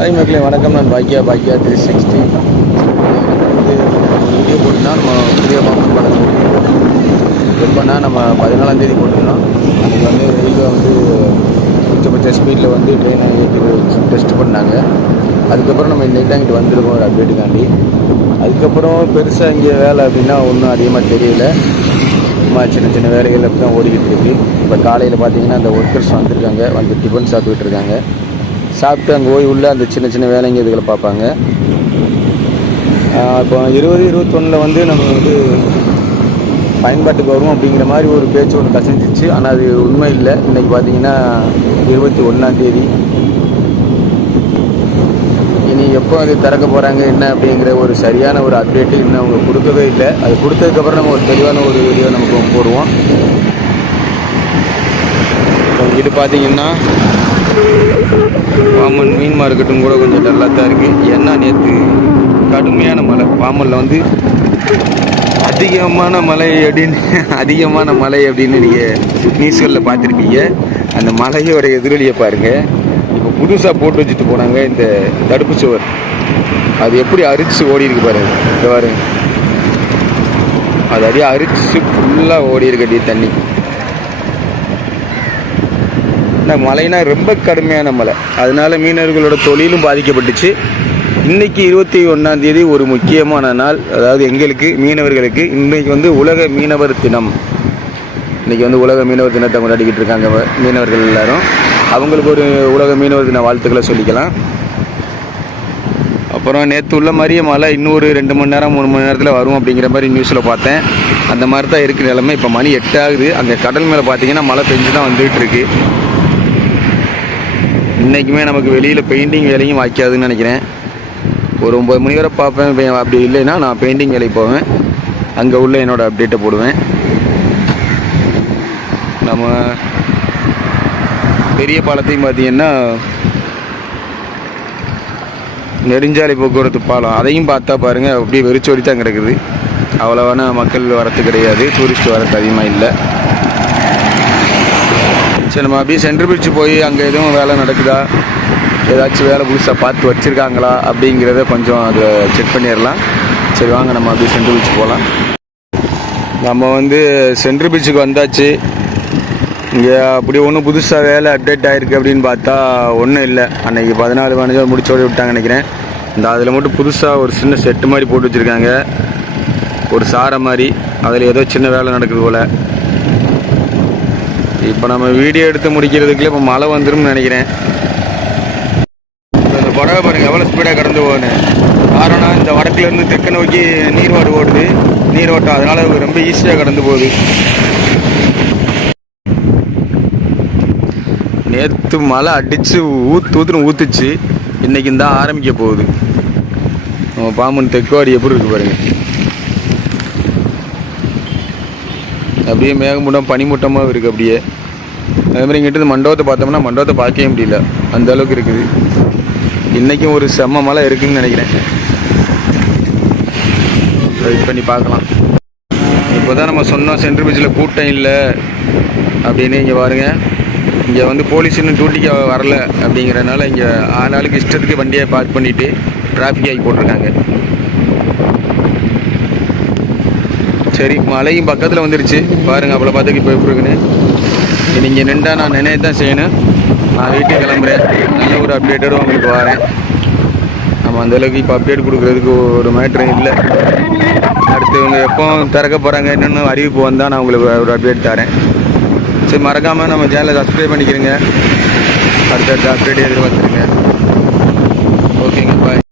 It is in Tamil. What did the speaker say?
ஹாய் மக்களே வணக்கம். நான் பாக்கியா பாக்கியா த்ரீ சிக்ஸ்டி வந்து வீடியோ போட்டுனா நம்ம புதிய பாம்பன் படம் எப்போனா நம்ம பதினாலாம் தேதி போட்டிருந்தோம் வந்து ரயில்வே வந்து உச்சபட்ச ஸ்பீடில் வந்து ட்ரெயினை ஏற்றி டெஸ்ட் பண்ணாங்க. அதுக்கப்புறம் நம்ம இன்னைக்கு தான் இங்கிட்டு வந்திருக்கோம் ஒரு அப்டேட்டுக்காண்டி அதுக்கப்புறம் பெருசாக இங்கே வேலை அப்படின்னா ஒன்றும் அதிகமாக தெரியல. சும்மா சின்ன சின்ன வேலைகள் அப்படி தான் ஓடிக்கிட்டு இருக்கு. இப்போ காலையில் பார்த்தீங்கன்னா அந்த ஒர்க்கர்ஸ் வந்திருக்காங்க. வந்து டிஃபன் சாப்பிட்டுட்டு இருக்காங்க. சாப்பிட்டு அங்கே ஓய்வுள்ள அந்த சின்ன சின்ன வேலைங்க இதுகளை பார்ப்பாங்க. இப்போ இருபது இருபத்தொன்னில் வந்து நம்ம வந்து பயன்பாட்டுக்கு வரும் அப்படிங்கிற மாதிரி ஒரு பேச்சு ஒன்று கசிஞ்சிச்சு. ஆனால் அது உண்மை இல்லை. இன்றைக்கி பார்த்தீங்கன்னா இருபத்தி ஒன்றாந்தேதி இனி எப்போ அது திறக்க போகிறாங்க என்ன அப்படிங்கிற ஒரு சரியான ஒரு அப்டேட்டு இன்னும் அவங்க கொடுக்கவே இல்லை. அது கொடுத்ததுக்கப்புறம் நம்ம ஒரு தெளிவான ஒரு வீடியோ நமக்கு போடுவோம். இது பார்த்தீங்கன்னா பாமன் மீன் மார்க்கெட்டும் கூட கொஞ்சம் டல்லாக தான் இருக்குது ஏன்னா நேற்று கடுமையான மழை. பாம்பனில் வந்து அதிகமான மழை அப்படின்னு அதிகமான மழை அப்படின்னு நீங்கள் நியூஸ்களில் பார்த்துருப்பீங்க. அந்த மலையோட எதிரொலியை பாருங்கள் இப்போ புதுசாக போட்டு வச்சுட்டு போனாங்க இந்த தடுப்பு சுவர். அது எப்படி அரிச்சு ஓடி இருக்கு பாருங்க. இந்த பாருங்க. அது அப்படியே அரிச்சு ஃபுல்லாக ஓடி இருக்கு அப்படியே தண்ணி. இந்த மழைனா ரொம்ப கடுமையான மழை. அதனால மீனவர்களோட தொழிலும் பாதிக்கப்பட்டுச்சு. இன்னைக்கு இருபத்தி ஒன்றாம் தேதி ஒரு முக்கியமான நாள். அதாவது எங்களுக்கு மீனவர்களுக்கு இன்றைக்கி வந்து உலக மீனவர் தினம். இன்னைக்கு வந்து உலக மீனவர் தினத்தை கொண்டாடிக்கிட்டு இருக்காங்க மீனவர்கள் எல்லாரும். அவங்களுக்கு ஒரு உலக மீனவர் தின வாழ்த்துக்களை சொல்லிக்கலாம். அப்புறம் நேற்று உள்ள மாதிரியே மழை இன்னொரு ரெண்டு மணி நேரம் மூணு மணி நேரத்தில் வரும் அப்படிங்கிற மாதிரி நியூஸில் பார்த்தேன். அந்த மாதிரி தான் இருக்கிற நிலமை. இப்போ மணி எட்டாகுது. அங்கே கடல் மேலே பார்த்தீங்கன்னா மழை பெஞ்சு தான் வந்துகிட்டு இருக்குது இன்றைக்குமே நமக்கு வெளியில் பெயிண்டிங் வேலையும் வாய்க்காதுன்னு நினைக்கிறேன். ஒரு ஒம்பது மணி வரை பார்ப்பேன் அப்படி இல்லைன்னா நான் பெயிண்டிங் வேலைக்கு போவேன். அங்கே உள்ள என்னோடய அப்டேட்டை போடுவேன். நம்ம பெரிய பாலத்தையும் பார்த்தீங்கன்னா நெடுஞ்சாலை போக்குவரத்து பாலம். அதையும் பார்த்தா பாருங்கள் அப்படியே வெறிச்சோடி தான் கிடக்குது. அவ்வளோவான மக்கள் வரத்து கிடையாது டூரிஸ்ட் வரத்து அதிகமாக இல்லை. சரி நம்ம அப்படியே சென்ட்ரு பிரிட்ஜ் போய் அங்கே எதுவும் வேலை நடக்குதா? ஏதாச்சும் வேலை புதுசாக பார்த்து வச்சுருக்காங்களா அப்படிங்கிறத கொஞ்சம் அதை செக் பண்ணிடலாம். சரி வாங்க நம்ம அப்படியே சென்ட்ரு பீச் போகலாம். நம்ம வந்து சென்ட்ரு பிரிட்ஜுக்கு வந்தாச்சு. இங்கே அப்படி ஒன்றும் புதுசாக வேலை அப்டேட் ஆகிருக்கு அப்படின்னு பார்த்தா ஒன்றும் இல்லை. அன்னைக்கு பதினாலு பதினஞ்சு முடிச்சோடி விட்டாங்க நினைக்கிறேன். இந்த அதில் மட்டும் புதுசாக ஒரு சின்ன செட்டு மாதிரி போட்டு வச்சுருக்காங்க. ஒரு சாரை மாதிரி. அதில் ஏதோ சின்ன வேலை நடக்குது போல். இப்போ நம்ம வீடியோ எடுத்து முடிக்கிறதுக்குள்ளே இப்போ மழை வந்துடும் நினைக்கிறேன். இந்த புடவை பாருங்கள் எவ்வளோ ஸ்பீடாக கடந்து போகணும் காரணம் இந்த வடக்குலேருந்து தெற்கு நோக்கி நீர்வாடு ஓடுது. நீர் ஓட்டம் அதனால் ரொம்ப ஈஸியாக கடந்து போகுது. நேற்று மழை அடித்து ஊத்து ஊத்துன்னு ஊற்றுச்சு இன்றைக்கி தான் ஆரம்பிக்க போகுது. நம்ம பாம்பன் தெக்குவாடி எப்படி இருக்கு பாருங்கள் அப்படியே மேகமூட்டம் பனிமூட்டமாக இருக்குது அப்படியே. அதே மாதிரி மண்டபத்தை பார்த்தோம்னா மண்டபத்தை பார்க்கவே முடியல. அந்த அளவுக்கு இருக்குது. இன்றைக்கும் ஒரு செம்ம மழை இருக்குன்னு நினைக்கிறேன். வெயிட் பண்ணி பார்க்கலாம். இப்போ தான் நம்ம சொன்னோம் சென்ட்ரல் பீச்சில் கூட்டம் இல்லை அப்படின்னு. இங்கே பாருங்க. இங்கே வந்து போலீஸ் இன்னும் டியூட்டிக்கு வரல அப்படிங்கிறனால இங்கே ஆளாளுக்கு இஷ்டத்துக்கு வண்டியை பார்க் பண்ணிவிட்டு டிராஃபிக் ஆகி போட்டிருக்காங்க. சரி மழையும் பக்கத்தில் வந்துருச்சு. பாருங்க அவ்வளோ பார்த்துக்கு இப்போ எப்படி இருக்குன்னு. இனி நின்றா நான் நினைவு தான் செய்யணும். நான் வீட்டுக்கு கிளம்புறேன். நல்ல ஒரு அப்டேட்டடும் உங்களுக்கு வரேன். நம்ம அந்த அளவுக்கு இப்போ அப்டேட் கொடுக்குறதுக்கு ஒரு மேட்ரும் இல்லை. அடுத்து இவங்க எப்போ திறக்க போகிறாங்க என்னென்னு அறிவிப்பு வந்தால் நான் உங்களுக்கு ஒரு அப்டேட் தரேன். சரி மறக்காமல் நம்ம சேனலை சப்ஸ்கிரைப் பண்ணிக்கிறேங்க. அடுத்தடுத்த அப்டேட் எதிர்பார்த்துருங்க. ஓகேங்க பாய்